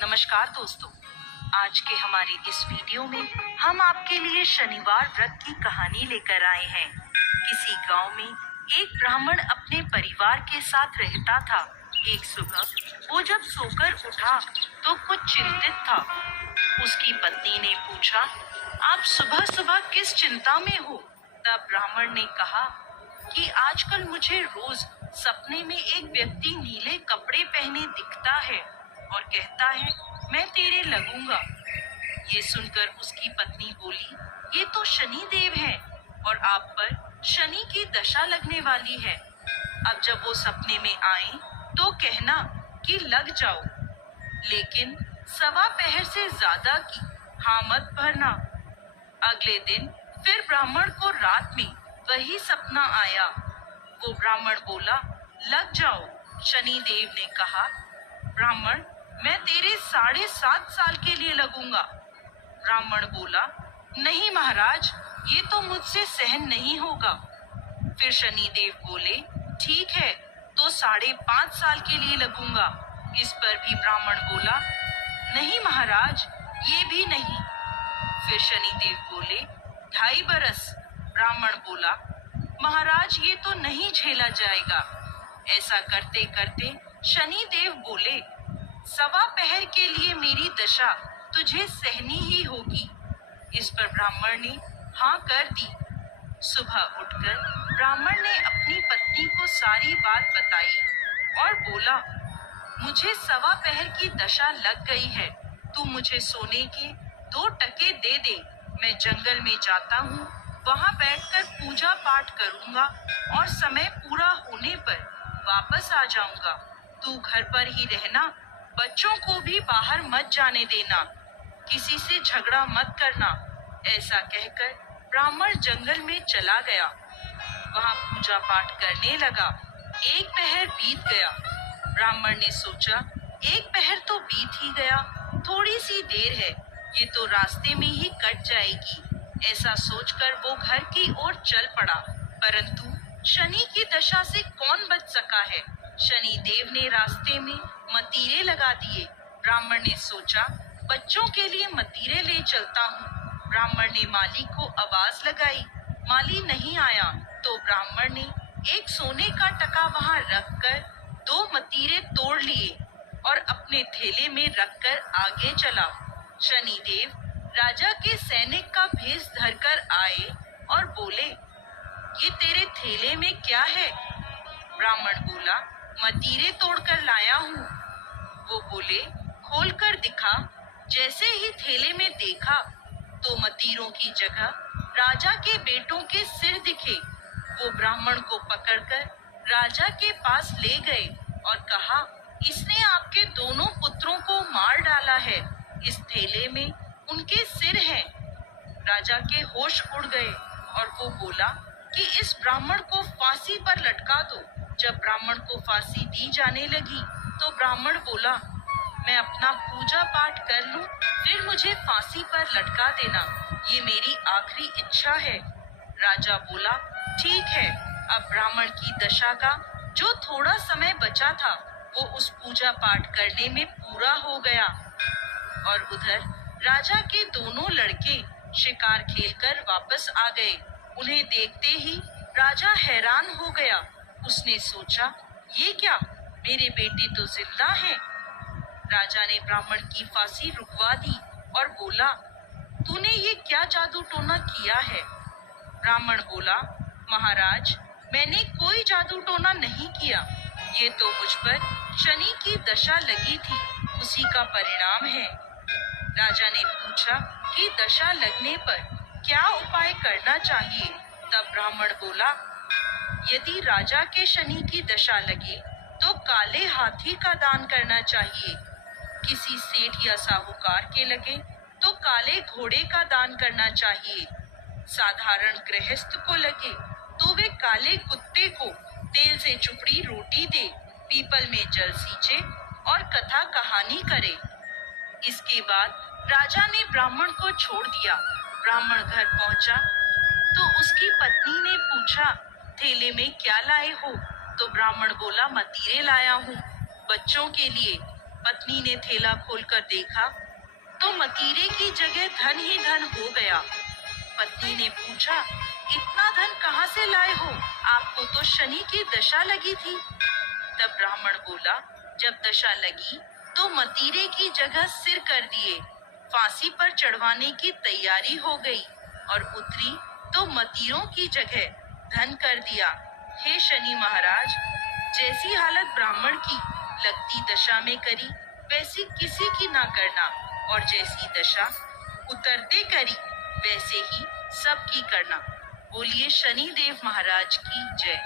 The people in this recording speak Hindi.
नमस्कार दोस्तों। आज के हमारे इस वीडियो में हम आपके लिए शनिवार व्रत की कहानी लेकर आए हैं। किसी गांव में एक ब्राह्मण अपने परिवार के साथ रहता था। एक सुबह वो जब सोकर उठा तो कुछ चिंतित था। उसकी पत्नी ने पूछा, आप सुबह सुबह किस चिंता में हो? तब ब्राह्मण ने कहा कि आजकल मुझे रोज सपने में एक व्यक्ति नीले कपड़े पहने दिखता है और कहता है, मैं तेरे लगूंगा। ये सुनकर उसकी पत्नी बोली, ये तो शनि देव हैं और आप पर शनि की दशा लगने वाली है। अब जब वो सपने में आए तो कहना कि लग जाओ, लेकिन सवा पहर से ज्यादा की हाँ मत भरना। अगले दिन फिर ब्राह्मण को रात में वही सपना आया। वो ब्राह्मण बोला, लग जाओ। शनि देव ने कहा, ब्राह्मण, मैं तेरे 7.5 साल के लिए लगूंगा। ब्राह्मण बोला, नहीं महाराज, ये तो मुझसे सहन नहीं होगा। फिर शनि देव बोले, ठीक है, तो 5.5 साल के लिए लगूंगा। इस पर भी ब्राह्मण बोला, नहीं महाराज, ये भी नहीं। फिर शनि देव बोले, 2.5 बरस। ब्राह्मण बोला, महाराज, ये तो नहीं झेला जाएगा। ऐसा करते करते शनि देव बोले, सवा पहर के लिए मेरी दशा तुझे सहनी ही होगी। इस पर ब्राह्मण ने हाँ कर दी। सुबह उठकर ब्राह्मण ने अपनी पत्नी को सारी बात बताई और बोला, मुझे सवा पहर की दशा लग गई है। तू मुझे सोने के 2 टके दे दे। मैं जंगल में जाता हूँ, वहाँ बैठकर पूजा पाठ करूँगा और समय पूरा होने पर वापस आ जाऊँगा। तू घर पर ही रहना, बच्चों को भी बाहर मत जाने देना, किसी से झगड़ा मत करना। ऐसा कहकर ब्राह्मण जंगल में चला गया। वहाँ पूजा पाठ करने लगा। 1 पहर बीत गया। ब्राह्मण ने सोचा, 1 पहर तो बीत ही गया, थोड़ी सी देर है, ये तो रास्ते में ही कट जाएगी। ऐसा सोचकर वो घर की ओर चल पड़ा। परंतु शनि की दशा से कौन बच सका है? शनि देव ने रास्ते में मतीरे लगा दिए। ब्राह्मण ने सोचा, बच्चों के लिए मतीरे ले चलता हूँ। ब्राह्मण ने माली को आवाज लगाई। माली नहीं आया तो ब्राह्मण ने एक सोने का टका वहाँ रखकर 2 मतीरे तोड़ लिए और अपने थैले में रखकर आगे चला। शनि देव राजा के सैनिक का भेष धरकर आए और बोले, ये तेरे थैले में क्या है? ब्राह्मण बोला, मतीरे तोड़कर लाया हूँ। वो बोले, खोल कर दिखा। जैसे ही थैले में देखा तो मतीरों की जगह राजा के बेटों के सिर दिखे। वो ब्राह्मण को पकड़कर राजा के पास ले गए और कहा, इसने आपके दोनों पुत्रों को मार डाला है। इस थैले में उनके सिर हैं। राजा के होश उड़ गए और वो बोला कि इस ब्राह्मण को फांसी पर लटका दो। जब ब्राह्मण को फांसी दी जाने लगी तो ब्राह्मण बोला, मैं अपना पूजा पाठ कर लूं, फिर मुझे फांसी पर लटका देना, ये मेरी आखिरी इच्छा है। राजा बोला, ठीक है। अब ब्राह्मण की दशा का जो थोड़ा समय बचा था वो उस पूजा पाठ करने में पूरा हो गया। और उधर राजा के दोनों लड़के शिकार खेलकर वापस आ गए। उन्हें देखते ही राजा हैरान हो गया। उसने सोचा, ये क्या, मेरे बेटे तो जिंदा हैं। राजा ने ब्राह्मण की फांसी रुकवा दी और बोला, तूने ये क्या जादू टोना किया है? ब्राह्मण बोला, महाराज, मैंने कोई जादू टोना नहीं किया, ये तो मुझ पर शनि की दशा लगी थी, उसी का परिणाम है। राजा ने पूछा कि दशा लगने पर क्या उपाय करना चाहिए? तब ब्राह्मण बोला, यदि राजा के शनि की दशा लगे तो काले हाथी का दान करना चाहिए। किसी सेठ या साहूकार के लगे तो काले घोड़े का दान करना चाहिए। साधारण गृहस्थ को लगे तो वे काले कुत्ते को तेल से चुपड़ी रोटी दे, पीपल में जल सींचे और कथा कहानी करे। इसके बाद राजा ने ब्राह्मण को छोड़ दिया। ब्राह्मण घर पहुंचा तो उसकी पत्नी ने पूछा, थैले में क्या लाए हो? तो ब्राह्मण बोला, मतीरे लाया हूँ, बच्चों के लिए। पत्नी ने थैला खोलकर देखा तो मतीरे की जगह धन ही धन हो गया। पत्नी ने पूछा, इतना धन कहाँ से लाए हो? आपको तो शनि की दशा लगी थी। तब ब्राह्मण बोला, जब दशा लगी तो मतीरे की जगह सिर कर दिए, फांसी पर चढ़वाने की तैयारी हो गई और उतरी तो मतीरों की जगह धन कर दिया। हे शनि महाराज, जैसी हालत ब्राह्मण की लगती दशा में करी वैसी किसी की ना करना, और जैसी दशा उतरते करी वैसे ही सबकी करना। बोलिए शनि देव महाराज की जय।